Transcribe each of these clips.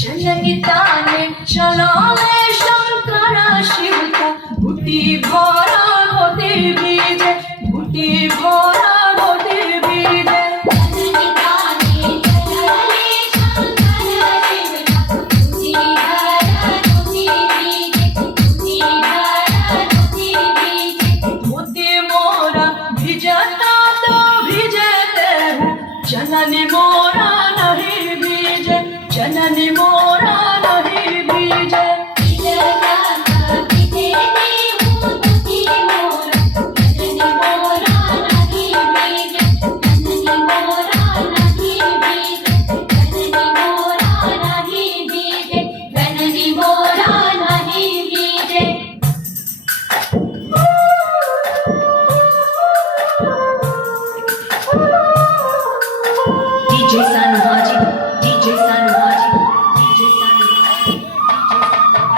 जननिताने चलावे शंकर शिव का घुटी भरा गोदे बीजे घुटी भरा गोदे बीजे जननिताने चलावे शंकर शिव का घुटी भरा गोदे बीजे घुटी भरा गोदे बीजे मोती मोरा भिजता तो भिजते हैं जननी मोरा नहीं बीजे जननी मोरा नहीं बीजे DJ Sanu Hajipur, DJ Sanu Hajipur, DJ Sanu Hajipur, DJ Sanu Hajipur.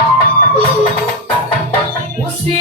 उसी